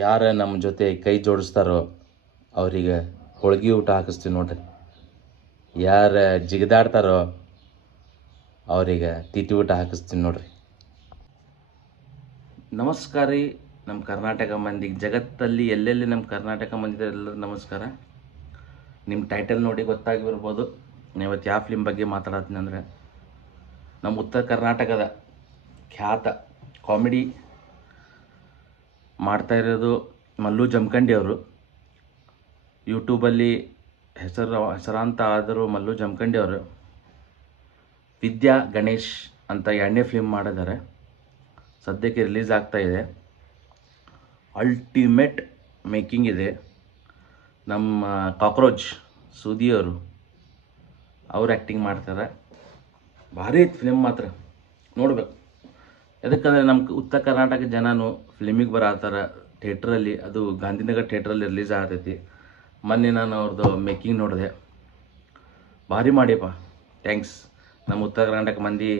ಯಾರು ನಮ್ಮ ಜೊತೆ ಕೈ ಜೋಡಿಸ್ತಾರೋ ಅವರಿಗೆ ಹೋಳ್ಗೆ ಊಟ ಹಾಕಿಸ್ತೀವಿ ನೋಡ್ರಿ. ಯಾರು ಜಿಗಿದಾಡ್ತಾರೋ ಅವರಿಗೆ ತೀಟಿ ಊಟ ಹಾಕಿಸ್ತೀನಿ ನೋಡ್ರಿ. ನಮಸ್ಕಾರ ರೀ ನಮ್ಮ ಕರ್ನಾಟಕ ಮಂದಿಗೆ, ಜಗತ್ತಲ್ಲಿ ಎಲ್ಲೆಲ್ಲಿ ನಮ್ಮ ಕರ್ನಾಟಕ ಮಂದಿ ಎಲ್ಲರೂ ನಮಸ್ಕಾರ. ನಿಮ್ಮ ಟೈಟಲ್ ನೋಡಿ ಗೊತ್ತಾಗಿರ್ಬೋದು ನಾನು ಇವತ್ತು ಯಾವ ಫಿಲ್ಮ್ ಬಗ್ಗೆ ಮಾತಾಡತ್ತೀನಿ ಅಂದರೆ, ನಮ್ಮ ಉತ್ತರ ಕರ್ನಾಟಕದ ಖ್ಯಾತ ಕಾಮಿಡಿ ಮಾಡ್ತಾ ಇರೋದು ಮಲ್ಲು ಜಮಖಂಡಿ ಅವರು. ಯೂಟ್ಯೂಬಲ್ಲಿ ಹೆಸರಾಂತ ಆದರೂ ಮಲ್ಲು ಜಮಖಂಡಿ ಅವರು ವಿದ್ಯಾ ಗಣೇಶ್ ಅಂತ 2ನೇ ಫಿಲ್ಮ್ ಮಾಡಿದ್ದಾರೆ. ಸದ್ಯಕ್ಕೆ ರಿಲೀಸ್ ಆಗ್ತಾ ಇದೆ. ಅಲ್ಟಿಮೇಟ್ ಮೇಕಿಂಗ್ ಇದೆ. ನಮ್ಮ ಕಾಕ್ರೋಚ್ ಸುದಿಯವರು ಅವ್ರು ಆ್ಯಕ್ಟಿಂಗ್ ಮಾಡ್ತಾರೆ. ಭಾರಿ ಐತೆ ಫಿಲ್ಮ್, ಮಾತ್ರ ನೋಡ್ಬೇಕು. ಯಾಕಂದರೆ ನಮ್ಮ ಉತ್ತರ ಕರ್ನಾಟಕ ಜನನು ಫಿಲ್ಮಿಗೆ ಬರತ್ತಾರ ಥಿಯೇಟ್ರಲ್ಲಿ. ಅದು ಗಾಂಧಿನಗರ್ ಥಿಯೇಟ್ರಲ್ಲಿ ರಿಲೀಸ್ ಆಗ್ತೈತಿ. ಮೊನ್ನೆ ನಾನು ಅವ್ರದ್ದು ಮೇಕಿಂಗ್ ನೋಡಿದೆ. ಭಾರಿ ಮಾಡಿಯಪ್ಪ, ಥ್ಯಾಂಕ್ಸ್. ನಮ್ಮ ಉತ್ತರ ಕರ್ನಾಟಕ ಮಂದಿ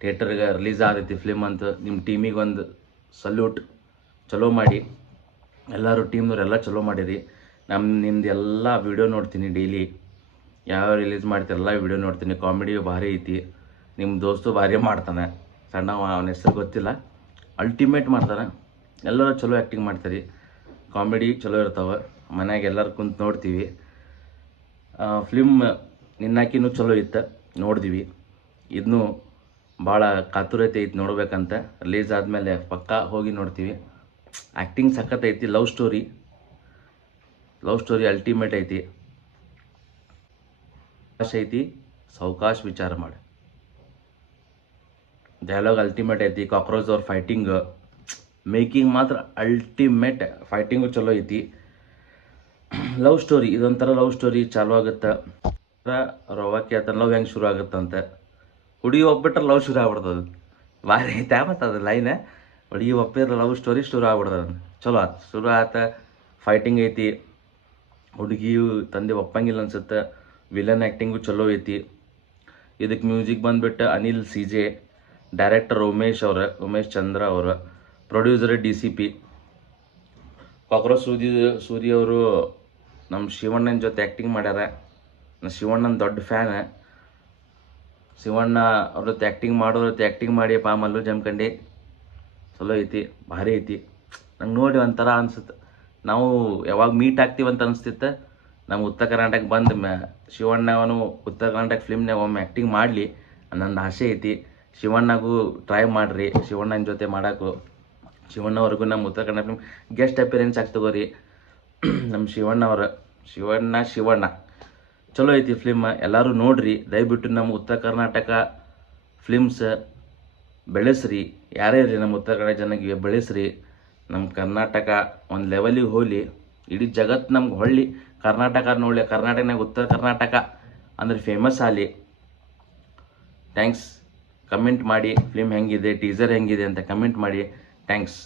ಥಿಯೇಟರ್ಗೆ ರಿಲೀಸ್ ಆಗ್ತೈತಿ ಫಿಲ್ಮ್ ಅಂತ. ನಿಮ್ಮ ಟೀಮಿಗೆ ಒಂದು ಸಲ್ಯೂಟ್. ಚಲೋ ಮಾಡಿ, ಎಲ್ಲರೂ ಟೀಮ್ನವ್ರೆಲ್ಲ ಚಲೋ ಮಾಡಿರಿ. ನಿಮ್ದು ಎಲ್ಲ ವೀಡಿಯೋ ನೋಡ್ತೀನಿ ಡೈಲಿ. ಯಾವ ರಿಲೀಸ್ ಮಾಡ್ತೀರಲ್ಲ ವೀಡಿಯೋ ನೋಡ್ತೀನಿ. ಕಾಮಿಡಿ ಭಾರಿ ಐತಿ. ನಿಮ್ಮ ದೋಸ್ತು ಭಾರಿ ಮಾಡ್ತಾನೆ, ಸಣ್ಣವ, ಅವನ ಹೆಸರು ಗೊತ್ತಿಲ್ಲ. ಅಲ್ಟಿಮೇಟ್ ಮಾಡ್ತಾನೆ. ಎಲ್ಲರೂ ಚಲೋ ಆ್ಯಕ್ಟಿಂಗ್ ಮಾಡ್ತಾರೆ. ಕಾಮಿಡಿ ಚಲೋ ಇರ್ತಾವೆ. ಮನ್ಯಾಗ ಎಲ್ಲರೂ ಕುಂತು ನೋಡ್ತೀವಿ. ಫಿಲ್ಮ್ ನಿನ್ನಾಕಿನೂ ಚಲೋ ಇತ್ತು, ನೋಡಿದ್ವಿ. ಇದನ್ನೂ ಭಾಳ ಕಾತುರತೆ ಐತಿ ನೋಡ್ಬೇಕಂತ. ರಿಲೀಸ್ ಆದಮೇಲೆ ಪಕ್ಕಾ ಹೋಗಿ ನೋಡ್ತೀವಿ. ಆ್ಯಕ್ಟಿಂಗ್ ಸಖತ್ತೈತಿ. ಲವ್ ಸ್ಟೋರಿ ಅಲ್ಟಿಮೇಟ್ ಐತಿ. ಐತಿ ಸಾವಕಾಶ ವಿಚಾರ ಮಾಡಿ. ಡೈಲಾಗ್ ಅಲ್ಟಿಮೇಟ್ ಐತಿ. ಕಾಕ್ರೋಚ್ ಅವ್ರ ಫೈಟಿಂಗ್ ಮೇಕಿಂಗ್ ಮಾತ್ರ ಅಲ್ಟಿಮೇಟ್. ಫೈಟಿಂಗು ಚಲೋ ಐತಿ. ಲವ್ ಸ್ಟೋರಿ, ಇದೊಂಥರ ಲವ್ ಸ್ಟೋರಿ ಚಾಲು ಆಗುತ್ತೆ. ರವಾಕಿ ಆತ ಲವ್ ಹೆಂಗೆ ಶುರು ಆಗುತ್ತಂತೆ. ಹುಡುಗಿ ಒಪ್ಪಿಟ್ರೆ ಲವ್ ಶುರು ಆಗ್ಬಿಡ್ತದೆ. ಭಾರಿ ಐತೆ ಮತ್ತು ಅದು ಲೈನ್. ಹುಡುಗಿ ಒಪ್ಪಿದ್ರೆ ಲವ್ ಸ್ಟೋರಿ ಶುರು ಆಗ್ಬಿಡ್ತದೆ. ಚಲೋ ಆಯ್ತು, ಶುರು ಆತ. ಫೈಟಿಂಗ್ ಐತಿ. ಹುಡುಗಿಯು ತಂದೆ ಒಪ್ಪಂಗಿಲ್ಲ ಅನ್ಸುತ್ತೆ. ವಿಲನ್ ಆ್ಯಕ್ಟಿಂಗು ಚಲೋ ಐತಿ. ಇದಕ್ಕೆ ಮ್ಯೂಸಿಕ್ ಬಂದುಬಿಟ್ಟು ಅನಿಲ್ CJ, ಡೈರೆಕ್ಟರ್ ಉಮೇಶ್ ಚಂದ್ರ ಅವರು, ಪ್ರೊಡ್ಯೂಸರ್ DCP. ಕಾಕ್ರೋಚ್ ಸೂದಿ ಅವರು ನಮ್ಮ ಶಿವಣ್ಣನ ಜೊತೆ ಆ್ಯಕ್ಟಿಂಗ್ ಮಾಡ್ಯಾರ. ನಾನು ಶಿವಣ್ಣನ ದೊಡ್ಡ ಫ್ಯಾನ್. ಶಿವಣ್ಣ ಅವ್ರ ಜೊತೆ ಆ್ಯಕ್ಟಿಂಗ್ ಮಾಡಿಯಪ್ಪ ಮಲ್ಲು ಜಮಖಂಡಿ. ಚಲೋ ಐತಿ, ಭಾರಿ ಐತಿ. ನಂಗೆ ನೋಡಿ ಒಂಥರ ಅನ್ಸುತ್ತೆ, ನಾವು ಯಾವಾಗ ಮೀಟ್ ಆಗ್ತೀವಂತ ಅನಿಸ್ತಿತ್ತು. ನಮ್ಮ ಉತ್ತರ ಕರ್ನಾಟಕ ಬಂದು ಶಿವಣ್ಣವನು ಉತ್ತರ ಕರ್ನಾಟಕ ಫಿಲ್ಮ್ನಾಗ ಒಮ್ಮೆ ಆ್ಯಕ್ಟಿಂಗ್ ಮಾಡಲಿ ನನ್ನ ಆಸೆ ಐತಿ. ಶಿವಣ್ಣಗೂ ಟ್ರೈ ಮಾಡಿರಿ, ಶಿವಣ್ಣನ ಜೊತೆ ಮಾಡೋಕ್ಕೂ. ಶಿವಣ್ಣವ್ರಿಗೂ ನಮ್ಮ Uttara Kannada film guest appearance ಆಗ್ತಗೋರಿ. ನಮ್ಮ ಶಿವಣ್ಣ ಚಲೋ ಐತಿ ಫಿಲ್ಮ್. ಎಲ್ಲರೂ ನೋಡ್ರಿ ದಯವಿಟ್ಟು. ನಮ್ಮ ಉತ್ತರ ಕರ್ನಾಟಕ ಫಿಲ್ಮ್ಸ್ ಬೆಳೆಸ್ರಿ. ಯಾರೇ ಇರಲಿ ನಮ್ಮ ಉತ್ತರ ಕನ್ನಡ ಜನಕ್ಕೆ ಬೆಳೆಸ್ರಿ. ನಮ್ಮ ಕರ್ನಾಟಕ ಒಂದು ಲೆವೆಲಿಗೆ ಹೋಗಲಿ. ಇಡೀ ಜಗತ್ತು ನಮ್ಗೆ ಹೊಳ್ಳಿ ಕರ್ನಾಟಕ ನೋಡಲಿ. ಕರ್ನಾಟಕನಾಗ ಉತ್ತರ ಕರ್ನಾಟಕ ಅಂದರೆ ಫೇಮಸ್ ಆಗಲಿ. ಥ್ಯಾಂಕ್ಸ್. ಕಮೆಂಟ್ ಮಾಡಿ ಫಿಲ್ಮ್ ಹೆಂಗಿದೆ, ಟೀಸರ್ ಹೆಂಗಿದೆ ಅಂತ ಕಮೆಂಟ್ ಮಾಡಿ. ಥ್ಯಾಂಕ್ಸ್.